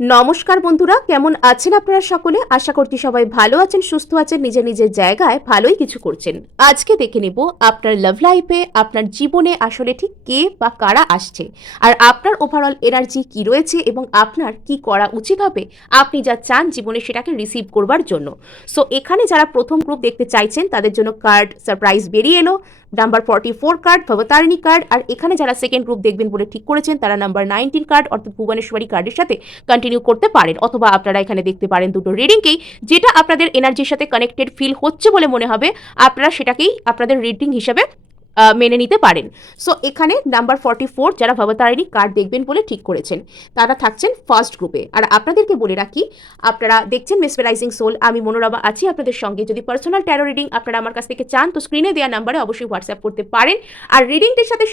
নমস্কার বন্ধুরা, কেমন আছেন আপনারা সকলে? আশা করছি সবাই ভালো আছেন, সুস্থ আছেন, নিজের নিজের জায়গায় ভালোই কিছু করছেন। আজকে দেখে নেব আপনার লাভ লাইফে, আপনার জীবনে আসলে ঠিক কে বা কারা আসছে, আর আপনার ওভারঅল এনার্জি কি রয়েছে এবং আপনার কি করা উচিত হবে আপনি যা চান জীবনে সেটাকে রিসিভ করবার জন্য। সো এখানে যারা প্রথম গ্রুপ দেখতে চাইছেন তাদের জন্য কার্ড সারপ্রাইজ বেরিয়ে এলো, নাম্বার 44 কার্ড ভবতারিণী কার্ড। আর এখানে যারা সেকেন্ড গ্রুপ দেখবেন বলে ঠিক করেছেন তারা নাম্বার 19 কার্ড অর্থাৎ ভুবনেশ্বরী কার্ডের সাথে কন্টিনিউ করতে পারেন, অথবা আপনারা এখানে দেখতে পারেন দুটো রিডিংকেই, যেটা আপনাদের এনার্জির সাথে কানেক্টেড ফিল হচ্ছে বলে মনে হবে আপনারা সেটাকেই আপনাদের রিডিং হিসেবে মেনে নিতে পারেন। সো এখানে নাম্বার 44 যারা ভবতারিণী কার্ড দেখবেন বলে ঠিক করেছেন তারা থাকছেন ফার্স্ট গ্রুপে। আর আপনাদেরকে বলে রাখি, আপনারা দেখছেন মেসমেরাইজিং সোল, আমি মনোরমা আছি আপনাদের সঙ্গে। যদি পার্সোনাল ট্যারো রিডিং আপনারা আমার কাছ থেকে চান তো স্ক্রিনে দেওয়া নাম্বারে অবশ্যই হোয়াটসঅ্যাপ করতে পারেন। আর রিডিংটির সাথে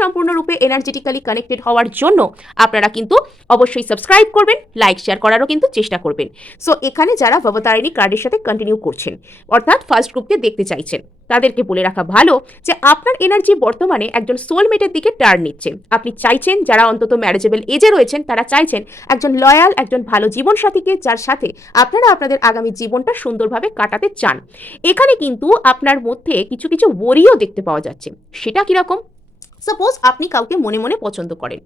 সম্পূর্ণরূপে এনার্জেটিক্যালি কানেক্টেড হওয়ার জন্য আপনারা কিন্তু অবশ্যই সাবস্ক্রাইব করবেন, লাইক শেয়ার করারও কিন্তু চেষ্টা করবেন। সো এখানে যারা ভবতারিণী কার্ডের সাথে কন্টিনিউ করছেন অর্থাৎ ফার্স্ট গ্রুপকে দেখতে চাইছেন তাদেরকে বলে রাখা ভালো যে আপনার এনার্জি বর্তমানে একজন সোলমেটের দিকে টার্ন নিচ্ছে। আপনি চাইছেন, যারা অন্তত ম্যারেজেবল এজে রয়েছেন তারা চাইছেন একজন লয়াল, একজন ভালো জীবনসাথীকে যার সাথে আপনারা আপনাদের আগামী জীবনটা সুন্দরভাবে কাটাতে চান। এখানে কিন্তু আপনার মধ্যে কিছু কিছু ওয়ারিও দেখতে পাওয়া যাচ্ছে। সেটা কিরকম? সাপোজ আপনি কাউকে মনে মনে পছন্দ করেন,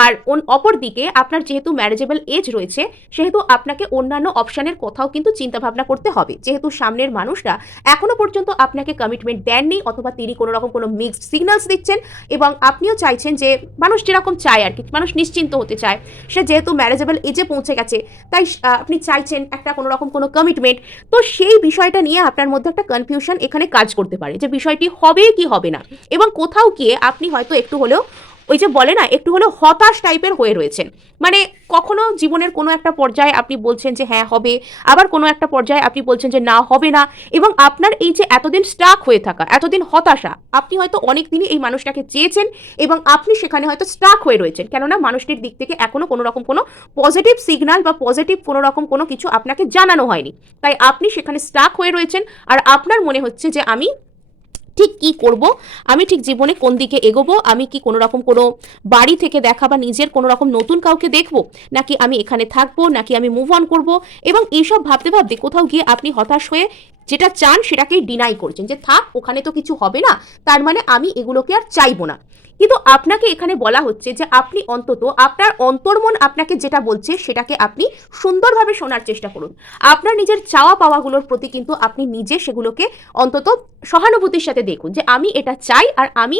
আর অপর দিকে আপনার যেহেতু ম্যারেজেবল এজ রয়েছে সেহেতু আপনাকে অন্যান্য অপশানের কথাও কিন্তু চিন্তাভাবনা করতে হবে, যেহেতু সামনের মানুষরা এখনো পর্যন্ত আপনাকে কমিটমেন্ট দেননি অথবা তিনি কোনো রকম কোনো মিক্সড সিগন্যালস দিচ্ছেন, এবং আপনিও চাইছেন যে মানুষ যেরকম চায় আর কি, মানুষ নিশ্চিন্ত হতে চায়, সে যেহেতু ম্যারেজেবল এজে পৌঁছে গেছে তাই আপনি চাইছেন একটা কোনো রকম কোনো কমিটমেন্ট। তো সেই বিষয়টা নিয়ে আপনার মধ্যে একটা কনফিউশন এখানে কাজ করতে পারে যে বিষয়টি হবে কি হবে না, এবং কোথাও গিয়ে আপনি হয়তো একটু হলেও ওই যে বলে না একটু হলেও হতাশ টাইপের হয়ে রয়েছেন। মানে কখনো জীবনের কোনো একটা পর্যায়ে আপনি বলছেন যে হ্যাঁ হবে, আবার কোনো একটা পর্যায়ে আপনি বলছেন যে না হবে না, এবং আপনার এই যে এতদিন স্টাক হয়ে থাকা, এতদিন হতাশা, আপনি হয়তো অনেক দিনই এই মানুষটাকে চেয়েছেন এবং আপনি সেখানে হয়তো স্টাক হয়ে রয়েছেন, কেননা মানুষটির দিক থেকে এখনো কোনো রকম কোনো পজিটিভ সিগন্যাল বা পজিটিভ কোনো রকম কোনো কিছু আপনাকে জানানো হয়নি, তাই আপনি সেখানে স্টাক হয়ে রয়েছেন। আর আপনার মনে হচ্ছে যে আমি ঠিক কি করব, আমি ঠিক জীবনে কোন দিকে এগোবো, আমি কি কোনো রকম কোনো বাড়ি থেকে দেখা বা নিজের কোনো রকম নতুন কাউকে দেখবো, নাকি আমি এখানে থাকবো, নাকি আমি মুভ অন করবো, এবং এইসব ভাবতে ভাবতে কোথাও গিয়ে আপনি হতাশ হয়ে যেটা চান সেটাকেই ডিনাই করছেন যে থাক ওখানে তো কিছু হবে না, তার মানে আমি এগুলোকে আর চাইবো না। কিন্তু আপনাকে এখানে বলা হচ্ছে যে আপনি অন্তত আপনার অন্তর্মন আপনাকে যেটা বলছে সেটাকে আপনি সুন্দরভাবে শোনার চেষ্টা করুন। আপনার নিজের চাওয়া পাওয়াগুলোর প্রতি কিন্তু আপনি নিজে সেগুলোকে অন্তত সহানুভূতির সাথে দেখুন যে আমি এটা চাই আর আমি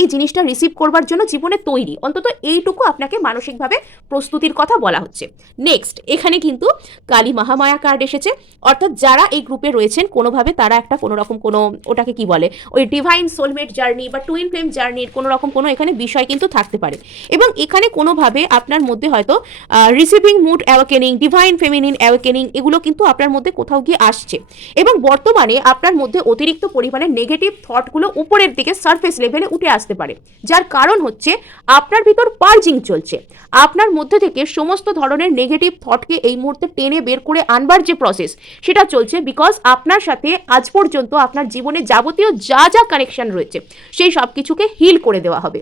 এই জিনিসটা রিসিভ করবার জন্য জীবনে তৈরি, অন্তত এইটুকু আপনাকে মানসিকভাবে প্রস্তুতির কথা বলা হচ্ছে। নেক্সট এখানে কিন্তু কালী মহামায়া কার্ড এসেছে, অর্থাৎ যারা এই গ্রুপে রয়েছেন কোনোভাবে তারা একটা কোনো রকম কোনো ওটাকে কি বলে ওই ডিভাইন সোলমেট জার্নি বা টুইন ফ্লেম জার্নির কোনো রকম কোনো এখানে বিষয় কিন্তু থাকতে পারে, এবং এখানে কোনোভাবে আপনার মধ্যে হয়তো receiving mood awakening, divine feminine awakening এগুলো কিন্তু আপনার মধ্যে কোথাও গিয়ে আসছে, এবং বর্তমানে আপনার মধ্যে অতিরিক্ত পরিমাণে নেগেটিভ থটগুলো উপরের দিকে সারফেস লেভেলে উঠে আসতে পারে, যার কারণ হচ্ছে আপনার ভিতর পার্জিং চলছে। আপনার মধ্যে থেকে সমস্ত ধরনের নেগেটিভ থটকে এই মুহূর্তে টেনে বের করে আনবার যে প্রসেস সেটা চলছে, বিকজ আপনার সাথে আজ পর্যন্ত আপনার জীবনে যাবতীয় যা যা কানেকশন রয়েছে সেই সব কিছুকে হিল করে দেওয়া হবে।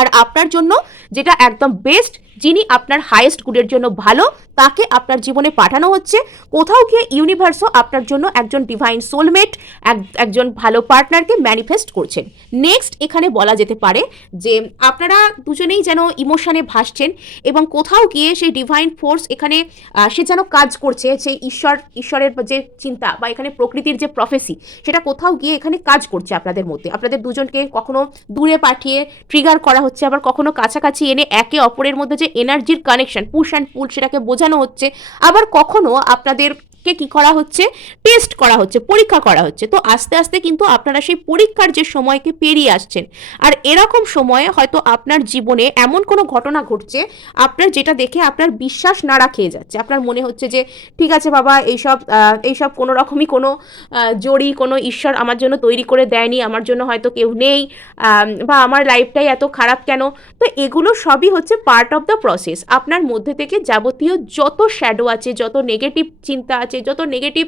আর আপনার জন্য যেটা একদম বেস্ট, যিনি আপনার হাইয়েস্ট গুডের জন্য ভালো, তাকে আপনার জীবনে পাঠানো হচ্ছে। কোথাও গিয়ে ইউনিভার্সও আপনার জন্য একজন ডিভাইন সোলমেট, একজন ভালো পার্টনারকে ম্যানিফেস্ট করছেন। নেক্সট এখানে বলা যেতে পারে যে আপনারা দুজনেই যেন ইমোশনে ভাসছেন, এবং কোথাও গিয়ে সেই ডিভাইন ফোর্স এখানে সে যেন কাজ করছে, সেই ঈশ্বরের যে চিন্তা বা এখানে প্রকৃতির যে প্রফেসি সেটা কোথাও গিয়ে এখানে কাজ করছে আপনাদের মধ্যে। আপনাদের দুজনকে কখনো দূরে পাঠিয়ে ট্রিগার করা হচ্ছে, আবার কখনো কাছাকাছি এনে একে অপরের মধ্যে যে এনার্জির কানেকশন পুশ অ্যান্ড পুল সেটাকে বোঝানো হচ্ছে, আবার কখনো আপনাদের কে কি করা হচ্ছে, টেস্ট করা হচ্ছে, পরীক্ষা করা হচ্ছে। তো আস্তে আস্তে কিন্তু আপনারা সেই পরীক্ষার যে সময়কে পেরিয়ে আসছেন, আর এরকম সময়ে হয়তো আপনার জীবনে এমন কোনো ঘটনা ঘটছে আপনার যেটা দেখে আপনার বিশ্বাস নাড়া খেয়ে যাচ্ছে, আপনার মনে হচ্ছে যে ঠিক আছে বাবা এইসব কোনো রকমই কোনো জড়ি কোনো ঈশ্বর আমার জন্য তৈরি করে দেয়নি, আমার জন্য হয়তো কেউ নেই, বা আমার লাইফটাই এত খারাপ কেন। তো এগুলো সবই হচ্ছে পার্ট অফ দ্য প্রসেস। আপনার মধ্যে থেকে যাবতীয় যত শ্যাডো আছে, যত নেগেটিভ চিন্তা আছে, আছে, যত নেগেটিভ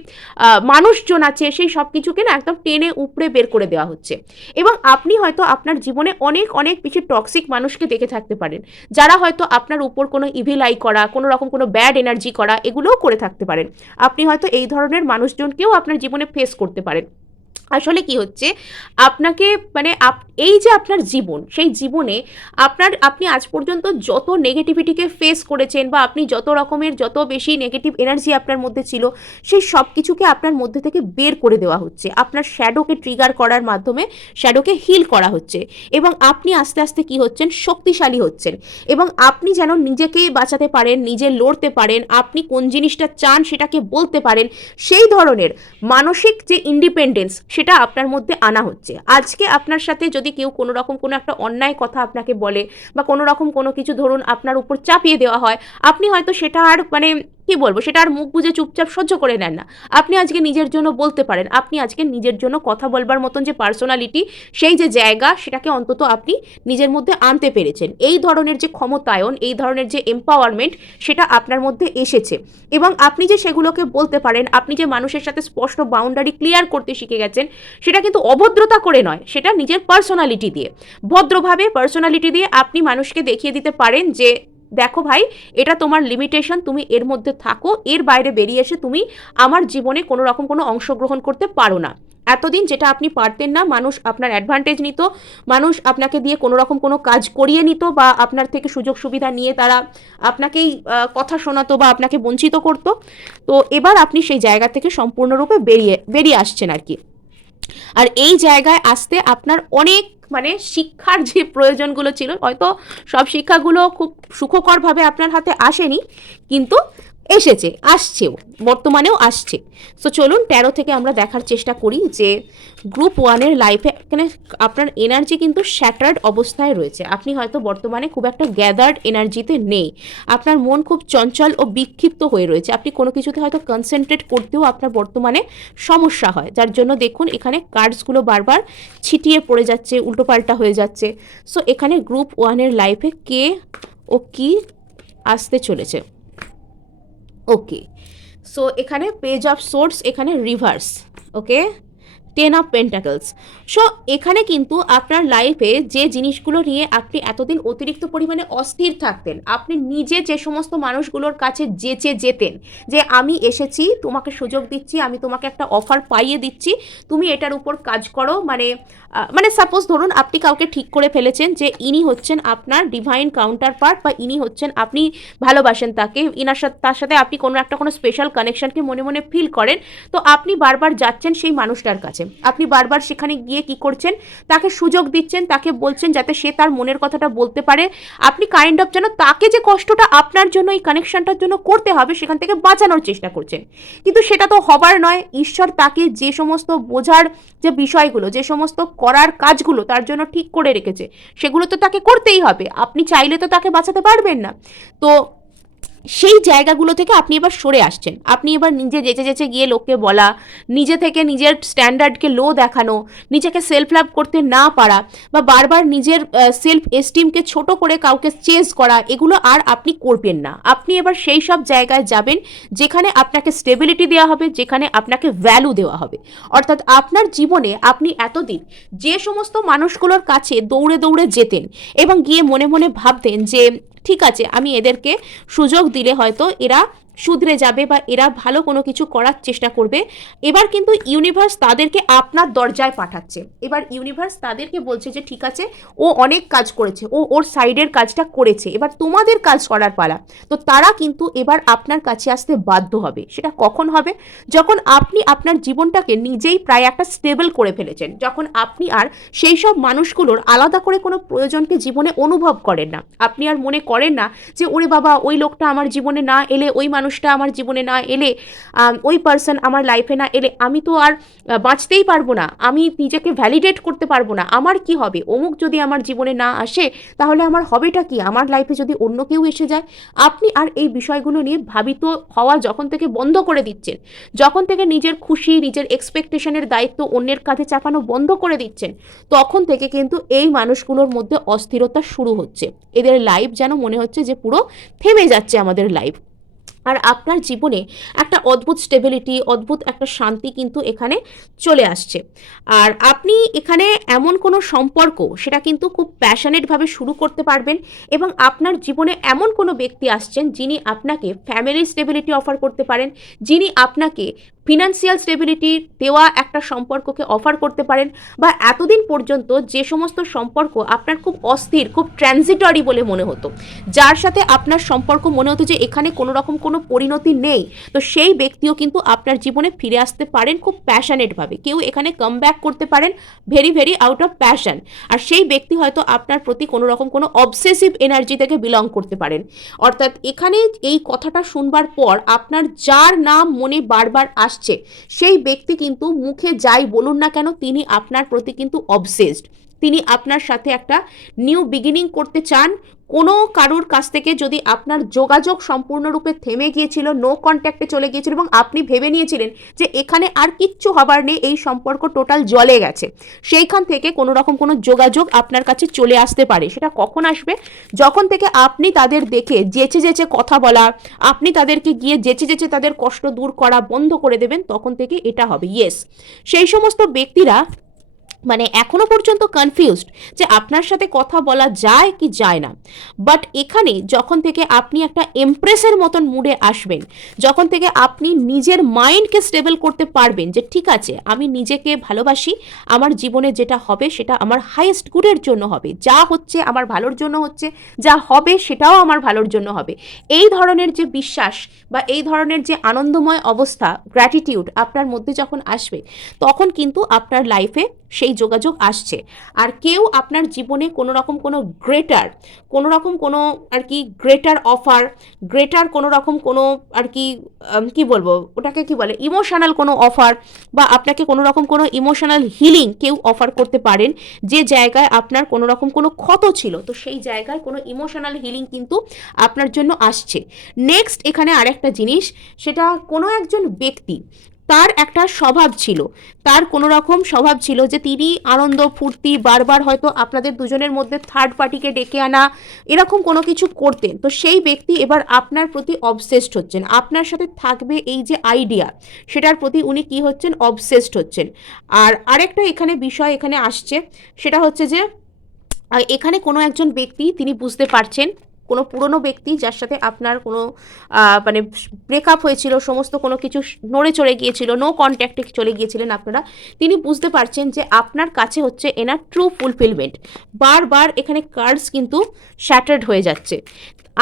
মানুষজন আছে, সেই সব কিছুকে না একদম টেনে উপড়ে বের করে দেওয়া হচ্ছে। এবং আপনি হয়তো আপনার জীবনে অনেক অনেক বেশি টক্সিক মানুষকে দেখে থাকতে পারেন, যারা হয়তো আপনার উপর কোনো ইভিল আই করা, কোনো রকম কোনো ব্যাড এনার্জি করা, এগুলোও করে থাকতে পারেন। আপনি হয়তো এই ধরনের মানুষজনকেও আপনার জীবনে ফেস করতে পারেন। আসলে কি হচ্ছে, আপনাকে মানে এই যে আপনার জীবন, সেই জীবনে আপনি আজ পর্যন্ত যত নেগেটিভিটিকে ফেস করেছেন, বা আপনি যত রকমের যত বেশি নেগেটিভ এনার্জি আপনার মধ্যে ছিল, সেই সব কিছুকে আপনার মধ্যে থেকে বের করে দেওয়া হচ্ছে। আপনার শ্যাডোকে ট্রিগার করার মাধ্যমে শ্যাডোকে হিল করা হচ্ছে, এবং আপনি আস্তে আস্তে কি হচ্ছেন, শক্তিশালী হচ্ছেন। এবং আপনি যেন নিজেকে বাঁচাতে পারেন, নিজে লড়তে পারেন, আপনি কোন জিনিসটা চান সেটাকে বলতে পারেন, সেই ধরনের মানসিক যে ইন্ডিপেন্ডেন্স, সেটা আপনার মধ্যে আনা হচ্ছে। আজকে আপনার সাথে যদি কেউ কোনো রকম কোনো একটা অন্যায় কথা আপনাকে বলে, বা কোনো রকম কোনো কিছু ধরুন আপনার উপর চাপিয়ে দেওয়া হয়, আপনি হয়তো সেটা আর মানে কি বলবো, সেটা আর মুখ বুজে চুপচাপ সহ্য করে নেন না। আপনি আজকে নিজের জন্য বলতে পারেন, আপনি আজকে নিজের জন্য কথা বলবার মতন যে পার্সোনালিটি, সেই যে জায়গা, সেটাকে অন্তত আপনি নিজের মধ্যে আনতে পেরেছেন। এই ধরনের যে ক্ষমতায়ন, এই ধরনের যে এম্পাওয়ারমেন্ট, সেটা আপনার মধ্যে এসেছে। এবং আপনি যে সেগুলোকে বলতে পারেন, আপনি যে মানুষের সাথে স্পষ্ট বাউন্ডারি ক্লিয়ার করতে শিখে গেছেন, সেটা কিন্তু অভদ্রতা করে নয়, সেটা নিজের পার্সোনালিটি দিয়ে, ভদ্রভাবে পার্সোনালিটি দিয়ে আপনি মানুষকে দেখিয়ে দিতে পারেন যে দেখো ভাই, এটা তোমার লিমিটেশন, তুমি এর মধ্যে থাকো, এর বাইরে বেরিয়ে এসে তুমি আমার জীবনে কোনো রকম কোনো অংশগ্রহণ করতে পারো না। এতদিন যেটা আপনি পারতেন না, মানুষ আপনার অ্যাডভান্টেজ নিত, মানুষ আপনাকে দিয়ে কোনো রকম কোনো কাজ করিয়ে নিত, বা আপনার থেকে সুযোগ সুবিধা নিয়ে তারা আপনাকেই কথা শোনাতো বা আপনাকে বঞ্চিত করতো। তো এবার আপনি সেই জায়গা থেকে সম্পূর্ণরূপে বেরিয়ে আসছেন আর কি। আর এই জায়গায় আসতে আপনার অনেক মানে শিক্ষার যে প্রয়োজনগুলো ছিল, হয়তো সব শিক্ষাগুলো খুব সুখকরভাবে আপনার হাতে আসেনি, কিন্তু এসেছে, আসছেও, বর্তমানেও আসছে। সো চলুন 13 থেকে আমরা দেখার চেষ্টা করি যে গ্রুপ 1-এর লাইফে এখানে আপনার এনার্জি কিন্তু শ্যাটার্ড অবস্থায় রয়েছে। আপনি হয়তো বর্তমানে খুব একটা গ্যাদার্ড এনার্জিতে নেই, আপনার মন খুব চঞ্চল ও বিক্ষিপ্ত হয়ে রয়েছে, আপনি কোনো কিছুতে হয়তো কনসেন্ট্রেট করতেও আপনার বর্তমানে সমস্যা হয়, যার জন্য দেখুন এখানে কার্ডসগুলো বারবার ছিটিয়ে পড়ে যাচ্ছে, উল্টোপাল্টা হয়ে যাচ্ছে। সো এখানে গ্রুপ 1-এর লাইফে কে ও কি আসতে চলেছে। ওকে, সো এখানে পেজ অফ সোর্স, এখানে reverse, okay, 10 of pentacles. So এখানে কিন্তু আপনার লাইফে যে জিনিসগুলো নিয়ে আপনি এতদিন অতিরিক্ত পরিমাণে অস্থির থাকতেন, আপনি নিজে যে সমস্ত মানুষগুলোর কাছে যেতেন যে আমি এসেছি, তোমাকে সুযোগ দিচ্ছি, আমি তোমাকে একটা অফার পাইয়ে দিচ্ছি, তুমি এটার উপর কাজ করো, মানে সাপোজ ধরুন আপনি কাউকে ঠিক করে ফেলেছেন যে ইনি হচ্ছেন আপনার ডিভাইন কাউন্টার পার্ট, বা ইনি হচ্ছেন, আপনি ভালোবাসেন তাকে, তার সাথে আপনি কোনো স্পেশাল কানেকশনকে মনে মনে ফিল করেন, তো আপনি বারবার যাচ্ছেন সেই মানুষটার কাছে, আপনি বারবার সেখানে গিয়ে কি করছেন, তাকে সুযোগ দিচ্ছেন, তাকে বলছেন যাতে সে তার মনের কথাটা বলতে পারে, আপনি কাইন্ড অফ যেন তাকে যে কষ্টটা আপনার জন্য এই কানেকশনটার জন্য করতে হবে সেখান থেকে বাঁচানোর চেষ্টা করছেন। কিন্তু সেটা তো হবার নয়, ঈশ্বর তাকে যে সমস্ত বোঝার যে বিষয়গুলো, যে সমস্ত করার কাজগুলো তার জন্য ঠিক করে রেখেছে, সেগুলো তো তাকে করতেই হবে, আপনি চাইলে তো তাকে বাঁচাতে পারবেন না। তো সেই জায়গাগুলো থেকে আপনি এবার সরে আসছেন, আপনি এবার নিজে যেচে গিয়ে লোককে বলা, নিজে থেকে নিজের স্ট্যান্ডার্ডকে লো দেখানো, নিজেকে সেলফ লাভ করতে না পারা, বা বারবার নিজের সেলফ এস্টিমকে ছোট করে কাউকে চেজ করা, এগুলো আর আপনি করবেন না। আপনি এবার সেই সব জায়গায় যাবেন যেখানে আপনাকে স্টেবিলিটি দেওয়া হবে, যেখানে আপনাকে ভ্যালু দেওয়া হবে। অর্থাৎ আপনার জীবনে আপনি এতদিন যে সমস্ত মানুষগুলোর কাছে দৌড়ে দৌড়ে যেতেন এবং গিয়ে মনে মনে ভাবতেন যে ঠিক আছে, আমি এদেরকে সুযোগ দিলে হয়তো এরা শুধরে যাবে, বা এরা ভালো কোনো কিছু করার চেষ্টা করবে, এবার কিন্তু ইউনিভার্স তাদেরকে আপনার দরজায় পাঠাচ্ছে। এবার ইউনিভার্স তাদেরকে বলছে যে ঠিক আছে, ও অনেক কাজ করেছে, ও ওর সাইডের কাজটা করেছে, এবার তোমাদের কাজ করার পালা। তো তারা কিন্তু এবার আপনার কাছে আসতে বাধ্য হবে। সেটা কখন হবে? যখন আপনি আপনার জীবনটাকে নিজেই প্রায় একটা স্টেবল করে ফেলেছেন, যখন আপনি আর সেই সব মানুষগুলোর আলাদা করে কোনো প্রয়োজনকে জীবনে অনুভব করেন না, আপনি আর মনে করেন না যে ওরে বাবা, ওই লোকটা আমার জীবনে না এলে, ওই মানুষটা আমার জীবনে না এলে, ওই পার্সন আমার লাইফে না এলে আমি তো আর বাঁচতেই পারবো না, আমি নিজেকে ভ্যালিডেট করতে পারবো না, আমার কি হবে, অমুক যদি আমার জীবনে না আসে তাহলে আমার হবেটা কি, আমার লাইফে যদি অন্য কেউ এসে যায়। আপনি আর এই বিষয়গুলো নিয়ে ভাবিত হওয়া যখন থেকে বন্ধ করে দিচ্ছেন, যখন থেকে নিজের খুশি, নিজের এক্সপেকটেশনের দায়িত্ব অন্যের কাঁধে চাপানো বন্ধ করে দিচ্ছেন, তখন থেকে কিন্তু এই মানুষগুলোর মধ্যে অস্থিরতা শুরু হচ্ছে। এদের লাইফ যেন মনে হচ্ছে যে পুরো থেমে যাচ্ছে আমাদের লাইফ। আর আপনার জীবনে একটা অদ্ভুত স্টেবিলিটি, অদ্ভুত একটা শান্তি কিন্তু এখানে চলে আসছে। আর আপনি এখানে এমন কোনো সম্পর্ক সেটা কিন্তু খুব প্যাশনেটভাবে শুরু করতে পারবেন, এবং আপনার জীবনে এমন কোনো ব্যক্তি আসছেন যিনি আপনাকে ফ্যামিলি স্টেবিলিটি অফার করতে পারেন, যিনি আপনাকে ফিনান্সিয়াল স্টেবিলিটি দেওয়া একটা সম্পর্ককে অফার করতে পারেন, বা এতদিন পর্যন্ত যে সমস্ত সম্পর্ক আপনার খুব অস্থির, খুব ট্রানজিটরি বলে মনে হতো, যার সাথে আপনার সম্পর্ক মনে হতো যে এখানে কোনো রকম কোনো পরিণতি নেই, তো সেই ব্যক্তিও কিন্তু আপনার জীবনে ফিরে আসতে পারেন খুব প্যাশনেটভাবে। কেউ এখানে কাম ব্যাক করতে পারেন very very out of passion, আর সেই ব্যক্তি হয়তো আপনার প্রতি কোনো রকম কোনো অবসেসিভ এনার্জি থেকে বিলং করতে পারেন। অর্থাৎ এখানে এই কথাটা শুনবার পর আপনার যার নাম মনে বারবার আসছে, সেই ব্যক্তি কিন্তু মুখে যাই বলুন না কেন তিনি আপনার প্রতি কিন্তু অবসেসড। তিনি আপনার সাথে একটা নিউ বিগিনিং করতে চান। কোনো কারোর কাছ থেকে যদি আপনার যোগাযোগ সম্পূর্ণরূপে থেমে গিয়েছিল, নো কন্ট্যাক্টে চলে গিয়েছিল, এবং আপনি ভেবে নিয়েছিলেন যে এখানে আর কিচ্ছু হবার নেই, এই সম্পর্ক টোটাল জলে গেছে, সেইখান থেকে কোনো রকম কোনো যোগাযোগ আপনার কাছে চলে আসতে পারে। সেটা কখন আসবে? যখন থেকে আপনি তাদের দেখে যেচে যেচে কথা বলা, আপনি তাদেরকে গিয়ে যেচে যেচে তাদের কষ্ট দূর করা বন্ধ করে দেবেন, তখন থেকে এটা হবে। ইয়েস, সেই সমস্ত ব্যক্তিরা মানে এখনো পর্যন্ত কনফিউজড যে আপনার সাথে কথা বলা যায় কি যায় না, বাট এখানে যখন থেকে আপনি একটা এমপ্রেসের মতন মুডে আসবেন, যখন থেকে আপনি নিজের মাইন্ডকে স্টেবল করতে পারবেন যে ঠিক আছে আমি নিজেকে ভালোবাসি, আমার জীবনে যেটা হবে সেটা আমার হাইয়েস্ট গুডের জন্য হবে, যা হচ্ছে আমার ভালোর জন্য হচ্ছে, যা হবে সেটাও আমার ভালোর জন্য হবে, এই ধরনের যে বিশ্বাস বা এই ধরনের যে আনন্দময় অবস্থা, গ্র্যাটিটিউড আপনার মধ্যে যখন আসবে, তখন কিন্তু আপনার লাইফে সেই যোগাযোগ আসছে। আর কেউ আপনার জীবনে কোনো রকম কোনো গ্রেটার, কোনো রকম কোনো আর কি গ্রেটার অফার, গ্রেটার কোনো রকম কোনো আর কি কি বলবো ওটাকে কি বলে, ইমোশনাল কোনো অফার, বা আপনাকে কোনো রকম কোনো ইমোশনাল হিলিং কেউ অফার করতে পারেন, যে জায়গায় আপনার কোনো রকম কোনো ক্ষত ছিল, তো সেই জায়গায় কোনো ইমোশনাল হিলিং কিন্তু আপনার জন্য আসছে। নেক্সট এখানে আরেকটা জিনিস, সেটা কোনো একজন ব্যক্তি, তার একটা স্বভাব ছিল, তার কোনো রকম স্বভাব ছিল যে তিনি আনন্দ ফুর্তি বারবার হয়তো আপনাদের দুজনের মধ্যে থার্ড পার্টিকে ডেকে আনা, এরকম কোনো কিছু করতেন, তো সেই ব্যক্তি এবার আপনার প্রতি অবসেসড হচ্ছেন, আপনার সাথে থাকবে এই যে আইডিয়া সেটার প্রতি উনি কি হচ্ছেন, অবসেসড হচ্ছেন। আর আরেকটা এখানে বিষয় এখানে আসছে, সেটা হচ্ছে যে এখানে কোনো একজন ব্যক্তি তিনি বুঝতে পারছেন, কোনো পুরনো ব্যক্তি যার সাথে আপনার কোনো মানে ব্রেকআপ হয়েছিল, সমস্ত কোনো কিছু নড়ে চড়ে গিয়েছিল, নো কন্ট্যাক্টে চলে গিয়েছিলেন আপনারা, তিনি বুঝতে পারছেন যে আপনার কাছে হচ্ছে এনার ট্রু ফুলফিলমেন্ট। বারবার এখানে কার্ডস কিন্তু শ্যাটার্ড হয়ে যাচ্ছে,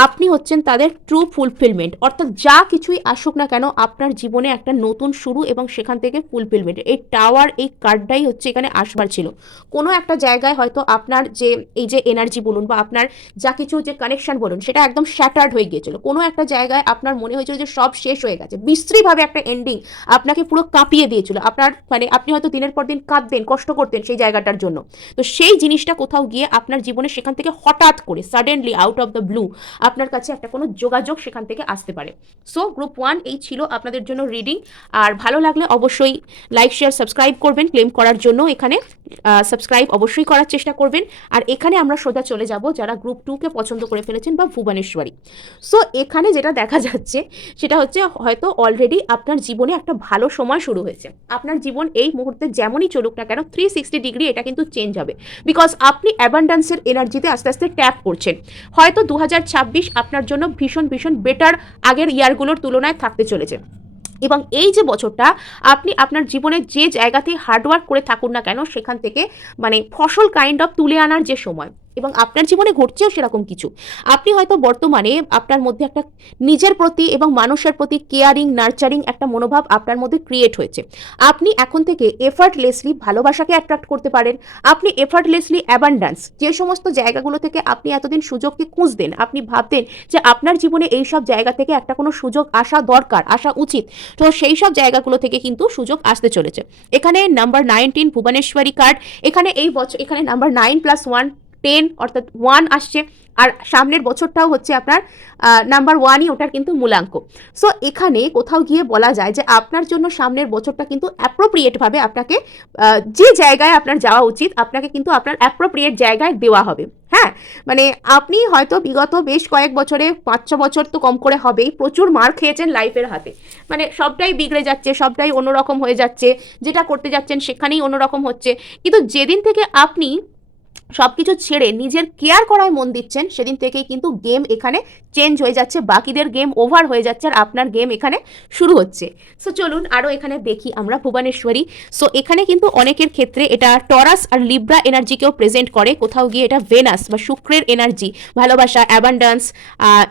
আপনি হচ্ছেন তাদের ট্রু ফুলফিলমেন্ট, অর্থাৎ যা কিছুই আসুক না কেন আপনার জীবনে একটা নতুন শুরু এবং সেখান থেকে ফুলফিলমেন্ট। এই টাওয়ার, এই কার্ডটাই হচ্ছে এখানে আসবার ছিল। কোনো একটা জায়গায় হয়তো আপনার যে এই যে এনার্জি বলুন বা আপনার যা কিছু যে কানেকশন বলুন সেটা একদম শ্যাটার্ড হয়ে গিয়েছিল, কোনো একটা জায়গায় আপনার মনে হয়েছিল যে সব শেষ হয়ে গেছে, বিশ্রীভাবে একটা এন্ডিং আপনাকে পুরো কাঁপিয়ে দিয়েছিল, আপনার মানে আপনি হয়তো দিনের পর দিন কাঁদতেন, কষ্ট করতেন সেই জায়গাটার জন্য, তো সেই জিনিসটা কোথাও গিয়ে আপনার জীবনে সেখান থেকে হঠাৎ করে suddenly out of the blue আপনার কাছে একটা কোনো যোগাযোগ সেখান থেকে আসতে পারে। সো গ্রুপ 1 এই ছিল আপনাদের জন্য রিডিং। আর ভালো লাগলে অবশ্যই লাইক শেয়ার সাবস্ক্রাইব করবেন, ক্লেম করার জন্য এখানে সাবস্ক্রাইব অবশ্যই করার চেষ্টা করবেন। আর এখানে আমরা সোজা চলে যাব যারা গ্রুপ 2কে পছন্দ করে ফেলেছেন বা ভুবনেশ্বরী। সো এখানে যেটা দেখা যাচ্ছে সেটা হচ্ছে হয়তো অলরেডি আপনার জীবনে একটা ভালো সময় শুরু হয়েছে, আপনার জীবন এই মুহূর্তে যেমনই চলুক না কেন 360 ডিগ্রি এটা কিন্তু চেঞ্জ হবে, বিকজ আপনি অ্যাবান্ডান্সের এনার্জিতে আস্তে আস্তে ট্যাপ করছেন। হয়তো 2026 আপনার জন্য ভীষণ ভীষণ বেটার আগের ইয়ারগুলোর তুলনায় থাকতে চলেছে, এবং এই যে বছরটা আপনি আপনার জীবনের যে জায়গাতে হার্ডওয়ার্ক করে থাকুন না কেন সেখান থেকে মানে ফসল কাইন্ড অফ তুলে আনার যে সময়, এবং আপনার জীবনে ঘটছেও সেরকম কিছু। আপনি হয়তো বর্তমানে আপনার মধ্যে একটা নিজের প্রতি এবং মানুষের প্রতি কেয়ারিং নার্চারিং একটা মনোভাব আপনার মধ্যে ক্রিয়েট হয়েছে। আপনি এখন থেকে এফার্টলেসলি ভালোবাসাকে অ্যাট্রাক্ট করতে পারেন, আপনি এফার্টলেসলি অ্যাবান্ডান্স, যে সমস্ত জায়গাগুলো থেকে আপনি এতদিন সুযোগকে খুঁজতেন, আপনি ভাবতেন যে আপনার জীবনে এই সব জায়গা থেকে একটা কোনো সুযোগ আসা দরকার, আসা উচিত, তো সেই সব জায়গাগুলো থেকে কিন্তু সুযোগ আসতে চলেছে। এখানে নাম্বার 19 ভুবনেশ্বরী কার্ড, এখানে এই বছর এখানে নাম্বার 9 + 1 10 অর্থাৎ 1 আসছে, আর সামনের বছরটাও হচ্ছে আপনার নাম্বার ওয়ানই ওটার কিন্তু মূলাঙ্ক। সো এখানে কোথাও গিয়ে বলা যায় যে আপনার জন্য সামনের বছরটা কিন্তু অ্যাপ্রোপ্রিয়েটভাবে আপনাকে যে জায়গায় আপনার যাওয়া উচিত আপনাকে কিন্তু আপনার অ্যাপ্রোপ্রিয়েট জায়গায় দেওয়া হবে। হ্যাঁ, মানে আপনি হয়তো বিগত বেশ কয়েক বছরে 5-6 বছর তো কম করে হবেই প্রচুর মার খেয়েছেন লাইফের হাতে, মানে সবটাই বিগড়ে যাচ্ছে, সবটাই অন্যরকম হয়ে যাচ্ছে, যেটা করতে যাচ্ছেন সেখানেই অন্যরকম হচ্ছে। কিন্তু যেদিন থেকে আপনি সব কিছু ছেড়ে নিজের কেয়ার করায় মন দিচ্ছেন সেদিন থেকেই কিন্তু গেম এখানে চেঞ্জ হয়ে যাচ্ছে, বাকিদের গেম ওভার হয়ে যাচ্ছে আর আপনার গেম এখানে শুরু হচ্ছে। সো চলুন আরও এখানে দেখি আমরা ভুবনেশ্বরী। সো এখানে কিন্তু অনেকের ক্ষেত্রে এটা টরাস আর লিব্রা এনার্জিকেও প্রেজেন্ট করে, কোথাও গিয়ে এটা ভেনাস বা শুক্রের এনার্জি, ভালোবাসা, অ্যাবান্ডান্স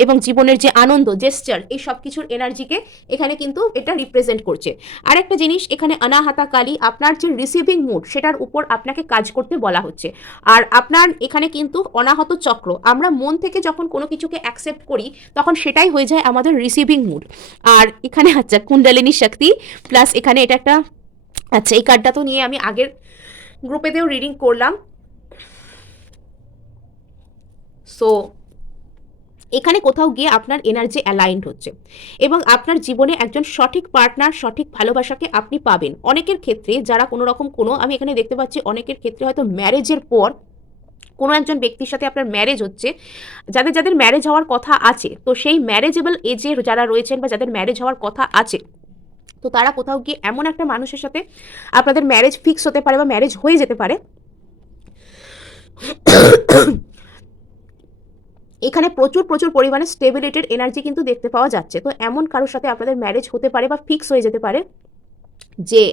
এবং জীবনের যে আনন্দ, জেস্টার, এই সব কিছুর এনার্জিকে এখানে কিন্তু এটা রিপ্রেজেন্ট করছে। আরেকটা জিনিস এখানে অনাহাতা কালী, আপনার যে রিসিভিং মুড সেটার উপর আপনাকে কাজ করতে বলা হচ্ছে। আর আপনার এখানে কিন্তু অনাহত চক্র, আমরা মন থেকে যখন কোনো কিছুকে অ্যাকসেপ্ট করি তখন সেটাই হয়ে যায় আমাদের রিসিভিং মুড। আর এখানে আচ্ছা কুণ্ডলিনী শক্তি প্লাস এখানে এটা একটা, আচ্ছা এই কার্ডটা তো নিয়ে আমি আগের গ্রুপেতেও রিডিং করলাম। সো এখানে কোথাও গিয়ে আপনার এনার্জি অ্যালাইন্ড হচ্ছে এবং আপনার জীবনে একজন সঠিক পার্টনার, সঠিক ভালোবাসাকে আপনি পাবেন। অনেকের ক্ষেত্রে যারা কোনো রকম আমি এখানে দেখতে পাচ্ছি অনেকের ক্ষেত্রে হয়তো ম্যারেজের পর কোনো একজন ব্যক্তির সাথে আপনার ম্যারেজ হচ্ছে, যাদের যাদের ম্যারেজ হওয়ার কথা আছে, তো সেই ম্যারেজেবল এজে যারা রয়েছেন বা যাদের ম্যারেজ হওয়ার কথা আছে, তো তারা কোথাও গিয়ে এমন একটা মানুষের সাথে আপনাদের ম্যারেজ ফিক্স হতে পারে বা ম্যারেজ হয়ে যেতে পারে। এখানে প্রচুর প্রচুর পরিমাণে স্টেবিলিটির এনার্জি কিন্তু দেখতে পাওয়া যাচ্ছে। তো এমন কারোর সাথে আপনাদের ম্যারেজ হতে পারে বা ফিক্স হয়ে যেতে পারে যে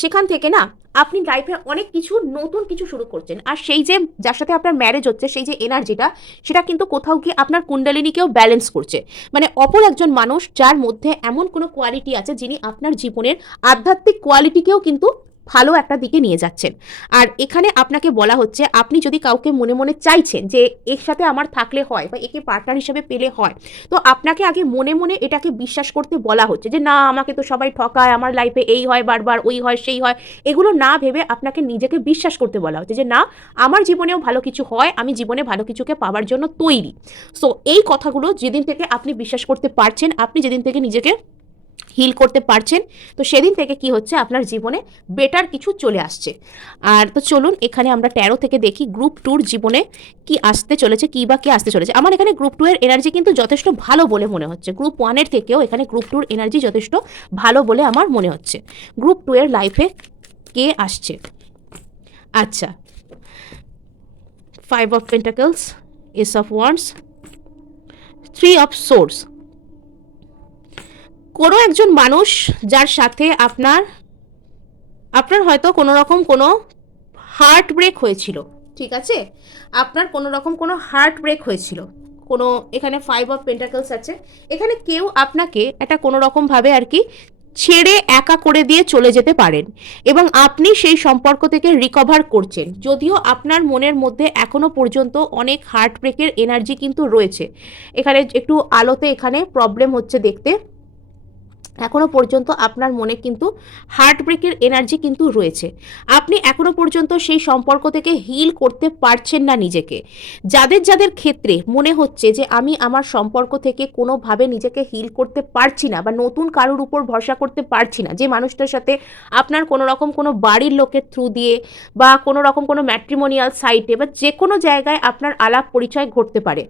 সেখান থেকে না আপনি লাইফে অনেক কিছু নতুন কিছু শুরু করছেন। আর সেই যে যার সাথে আপনার ম্যারেজ হচ্ছে সেই যে এনার্জিটা, সেটা কিন্তু কোথাও গিয়ে আপনার কুণ্ডলিনীকেও ব্যালেন্স করছে। মানে অপর একজন মানুষ যার মধ্যে এমন কোনো কোয়ালিটি আছে যিনি আপনার জীবনের আধ্যাত্মিক কোয়ালিটিকেও কিন্তু ভালো একটা দিকে নিয়ে যাচ্ছেন। আর এখানে আপনাকে বলা হচ্ছে আপনি যদি কাউকে মনে মনে চাইছেন যে এর সাথে আমার থাকলে হয় বা একে পার্টনার হিসেবে পেলে হয়, তো আপনাকে আগে মনে মনে এটাকে বিশ্বাস করতে বলা হচ্ছে যে না আমাকে তো সবাই ঠকায়, আমার লাইফে এই হয় বারবার, ওই হয় সেই হয়, এগুলো না ভেবে আপনাকে নিজেকে বিশ্বাস করতে বলা হচ্ছে যে না আমার জীবনেও ভালো কিছু হয়, আমি জীবনে ভালো কিছুকে পাওয়ার জন্য তৈরি। সো এই কথাগুলো যেদিন থেকে আপনি বিশ্বাস করতে পারছেন, আপনি যেদিন থেকে নিজেকে হিল করতে পারছেন, তো সেদিন থেকে কি হচ্ছে আপনার জীবনে বেটার কিছু চলে আসছে। আর তো চলুন এখানে আমরা 13 থেকে দেখি গ্রুপ 2 জীবনে কি আসতে চলেছে, কি বা কি আসতে চলেছে। আমার এখানে গ্রুপ 2 এর এনার্জি কিন্তু যথেষ্ট ভালো বলে মনে হচ্ছে, গ্রুপ 1 এর থেকেও এখানে গ্রুপ 2 এর এনার্জি যথেষ্ট ভালো বলে আমার মনে হচ্ছে। গ্রুপ 2 এর লাইফে কে আসছে? আচ্ছা, 5 of pentacles, S of wands, 3 of swords. কোনো একজন মানুষ যার সাথে আপনার হয়তো কোনো রকম কোনো হার্ট ব্রেক হয়েছিল, ঠিক আছে, আপনার কোনো রকম কোনো হার্ট ব্রেক হয়েছিল, কোনো এখানে 5 অফ পেন্টাকলস আছে, এখানে কেউ আপনাকে একটা কোনো রকমভাবে আর কি ছেড়ে একা করে দিয়ে চলে যেতে পারেন এবং আপনি সেই সম্পর্ক থেকে রিকভার করছেন। যদিও আপনার মনের মধ্যে এখনো পর্যন্ত অনেক হার্ট ব্রেকের এনার্জি কিন্তু রয়েছে, এখানে একটু আলোতে এখানে প্রবলেম হচ্ছে দেখতে, এখনো পর্যন্ত আপনার মনে কিন্তু হার্ট ব্রেকের এনার্জি কিন্তু রয়েছে। আপনি এখনো পর্যন্ত সেই সম্পর্ক থেকে হিল করতে পারছেন না নিজেকে। যাদের যাদের ক্ষেত্রে মনে হচ্ছে যে আমি আমার সম্পর্ক থেকে কোনোভাবে নিজেকে হিল করতে পারছি না বা নতুন কারোর উপর ভরসা করতে পারছি না, যে মানুষটার সাথে আপনার কোনো রকম কোনো বাড়ির লোকের থ্রু দিয়ে বা কোনো রকম কোনো ম্যাট্রিমোনিয়াল সাইটে বা যে কোনো জায়গায় আপনার আলাপ পরিচয় ঘটতে পারে,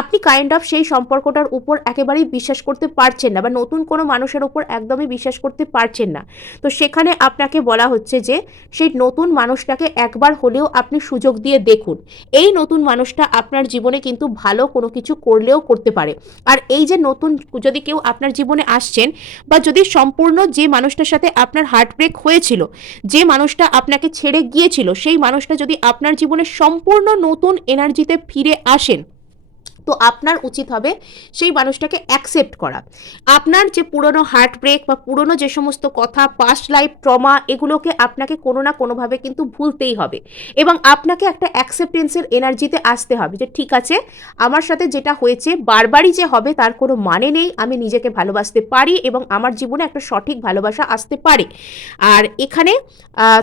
আপনি কাইন্ড অফ সেই সম্পর্কটার উপর একেবারেই বিশ্বাস করতে পারছেন না বা নতুন কোনো মানুষের উপর একদমই বিশ্বাস করতে পারছেন না। তো সেখানে আপনাকে বলা হচ্ছে যে সেই নতুন মানুষটাকে একবার হলেও আপনি সুযোগ দিয়ে দেখুন। এই নতুন মানুষটা আপনার জীবনে কিন্তু ভালো কোনো কিছু করলেও করতে পারে। আর এই যে নতুন যদি কেউ আপনার জীবনে আসছেন বা যদি সম্পূর্ণ যে মানুষটার সাথে আপনার হার্ট ব্রেক হয়েছিল, যে মানুষটা আপনাকে ছেড়ে গিয়েছিল, সেই মানুষটা যদি আপনার জীবনে সম্পূর্ণ নতুন এনার্জিতে ফিরে আসেন, তো আপনার উচিত হবে সেই মানুষটাকে অ্যাকসেপ্ট করা। আপনার যে পুরনো হার্ট ব্রেক বা পুরনো যে সমস্ত কথা, পাস্ট লাইফ ট্রমা, এগুলোকে আপনাকে কোনো না কোনোভাবে কিন্তু ভুলতেই হবে এবং আপনাকে একটা অ্যাকসেপ্টেন্সের এনার্জিতে আসতে হবে যে ঠিক আছে, আমার সাথে যেটা হয়েছে বারবারই যে হবে তার কোনো মানে নেই, আমি নিজেকে ভালোবাসতে পারি এবং আমার জীবনে একটা সঠিক ভালোবাসা আসতে পারে। আর এখানে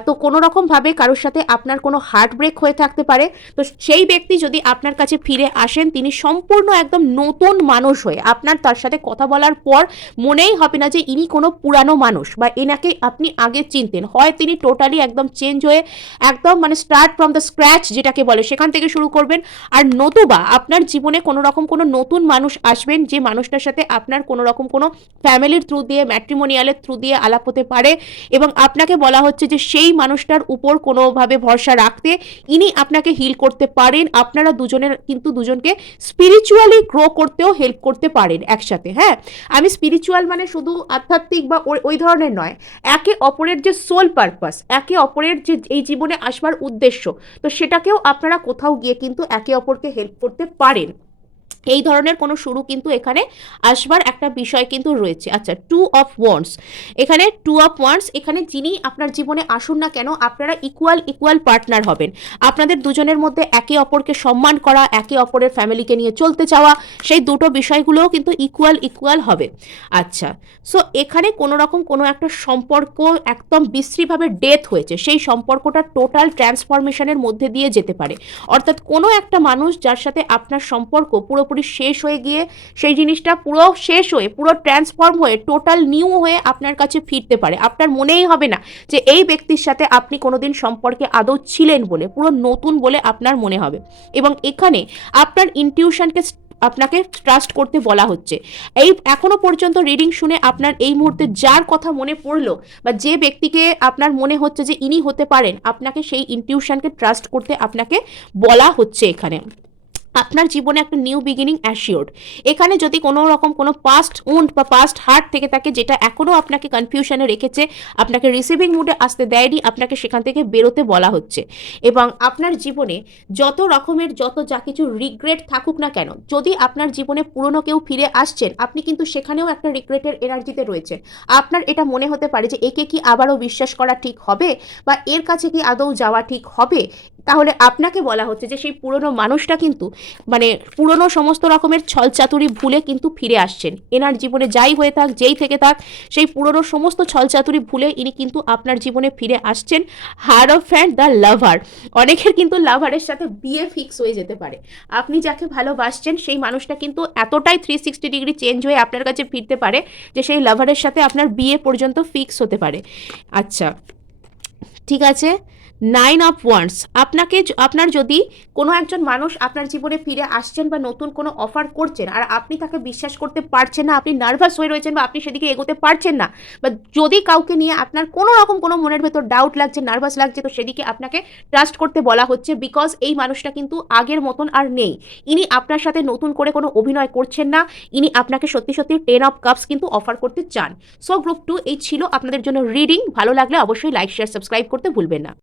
তো কোনো রকমভাবে কারোর সাথে আপনার কোনো হার্ট ব্রেক হয়ে থাকতে পারে, তো সেই ব্যক্তি যদি আপনার কাছে ফিরে আসেন তিনি সম্পূর্ণ একদম নতুন মানুষ হয়ে, আপনার তার সাথে কথা বলার পর মনেই হবে না যে ইনি কোনো পুরানো মানুষ বা এনাকে আপনি আগে চিনতেন। হয় তিনি টোটালি একদম চেঞ্জ হয়ে একদম মানে স্টার্ট ফ্রম দ্য স্ক্র্যাচ যেটাকে বলে সেখান থেকে শুরু করবেন, আর নতুবা আপনার জীবনে কোনো রকম কোনো নতুন মানুষ আসবেন যে মানুষটার সাথে আপনার কোনো রকম কোনো ফ্যামিলির থ্রু দিয়ে, ম্যাট্রিমোনিয়ালের থ্রু দিয়ে আলাপ হতে পারে এবং আপনাকে বলা হচ্ছে যে সেই মানুষটার উপর কোনোভাবে ভরসা রাখতে, ইনি আপনাকে হিল করতে পারেন। আপনারা দুজনের কিন্তু দুজনকে স্পিরিচুয়ালি গ্রো করতেও হেল্প করতে পারেন একসাথে। হ্যাঁ, আমি স্পিরিচুয়াল মানে শুধু আধ্যাত্মিক বা ওই ধরনের নয়, একে অপরের যে সোল পারপাস, একে অপরের যে এই জীবনে আসবার উদ্দেশ্য, তো সেটাকেও আপনারা কোথাও গিয়ে কিন্তু একে অপরকে হেল্প করতে পারেন। এই ধরনের কোনো শুরু কিন্তু এখানে আসবার একটা বিষয় কিন্তু রয়েছে। আচ্ছা, 2 অফ ওয়ান্ডস, এখানে 2 অফ ওয়ান্ডস, এখানে যিনি আপনার জীবনে আসুন না কেন আপনারা ইকুয়াল পার্টনার হবেন। আপনাদের দুজনের মধ্যে একে অপরকে সম্মান করা, একে অপরের ফ্যামিলিকে নিয়ে চলতে চাওয়া, সেই দুটো বিষয়গুলোও কিন্তু ইকুয়াল হবে। আচ্ছা, সো এখানে কোনো রকম কোনো একটা সম্পর্ক একদম বিশ্রীভাবে ডেথ হয়েছে, সেই সম্পর্কটা টোটাল ট্রান্সফরমেশনের মধ্যে দিয়ে যেতে পারে। অর্থাৎ কোনো একটা মানুষ যার সাথে আপনার সম্পর্ক পুরোপুরি শেষ হয়ে গিয়ে সেই জিনিসটা পুরো শেষ হয়ে পুরো ট্রান্সফর্ম হয়ে টোটাল নিউ হয়ে আপনার কাছে ফিরতে পারে। আপনার মনেই হবে না যে এই ব্যক্তির সাথে আপনি কোনোদিন সম্পর্কে আদৌ ছিলেন বলে, পুরো নতুন বলে আপনার মনে হবে। এবং এখানে আপনার ইনটিউশনকে আপনাকে ট্রাস্ট করতে বলা হচ্ছে। এই এখনো পর্যন্ত রিডিং শুনে আপনার এই মুহূর্তে যার কথা মনে পড়লো বা যে ব্যক্তিকে আপনার মনে হচ্ছে যে ইনি হতে পারেন, আপনাকে সেই ইনটিউশনকে ট্রাস্ট করতে আপনাকে বলা হচ্ছে। এখানে আপনার জীবনে একটা নিউ বিগিনিং অ্যাসিওর্ড। এখানে যদি কোনো রকম কোনো পাস্ট উন্ড বা পাস্ট হার্ট থেকে থাকে যেটা এখনও আপনাকে কনফিউশনে রেখেছে, আপনাকে রিসিভিং মুডে আসতে দেয়নি, আপনাকে সেখান থেকে বেরোতে বলা হচ্ছে। এবং আপনার জীবনে যত রকমের যত যা কিছু রিগ্রেট থাকুক না কেন, যদি আপনার জীবনে পুরনো কেউ ফিরে আসছেন, আপনি কিন্তু সেখানেও একটা রিগ্রেটের এনার্জিতে রয়েছেন। আপনার এটা মনে হতে পারে যে একে কি আবারও বিশ্বাস করা ঠিক হবে বা এর কাছে কি আদৌ যাওয়া ঠিক হবে। তাহলে আপনাকে বলা হচ্ছে যে সেই পুরনো মানুষটা কিন্তু মানে পুরনো সমস্ত রকমের ছলচাতুরি ভুলে কিন্তু ফিরে আসছেন। এনার জীবনে যাই হয়ে থাক, যেই থেকে থাক, সেই পুরনো সমস্ত ছলচাতুরি ভুলে ইনি কিন্তু আপনার জীবনে ফিরে আসছেন। হায়ারোফ্যান্ট দ্য লাভার, অনেকের কিন্তু লাভারের সাথে বিয়ে ফিক্স হয়ে যেতে পারে। আপনি যাকে ভালোবাসছেন সেই মানুষটা কিন্তু এতটাই 360 ডিগ্রি চেঞ্জ হয়ে আপনার কাছে ফিরতে পারে যে সেই লাভারের সাথে আপনার বিয়ে পর্যন্ত ফিক্স হতে পারে। আচ্ছা, ঠিক আছে। 9 অফ ওয়ান্ডস, আপনার যদি কোনো একজন মানুষ আপনার জীবনে ফিরে আসছেন বা নতুন কোনো অফার করছেন আর আপনি তাকে বিশ্বাস করতে পারছেন না, আপনি নার্ভাস হয়ে রয়েছেন বা আপনি সেদিকে এগোতে পারছেন না, বা যদি কাউকে নিয়ে আপনার কোনো রকম কোনো মনের ভেতর ডাউট লাগছে, নার্ভাস লাগছে, তো সেদিকে আপনাকে ট্রাস্ট করতে বলা হচ্ছে। বিকজ এই মানুষটা কিন্তু আগের মতন আর নেই। ইনি আপনার সাথে নতুন করে কোনো অভিনয় করছেন না, ইনি আপনাকে সত্যি 10 অফ কাপস কিন্তু অফার করতে চান। সো গ্রুপ 2 এই ছিল আপনাদের জন্য রিডিং। ভালো লাগলে অবশ্যই লাইক, শেয়ার, সাবস্ক্রাইব করতে ভুলবেন না।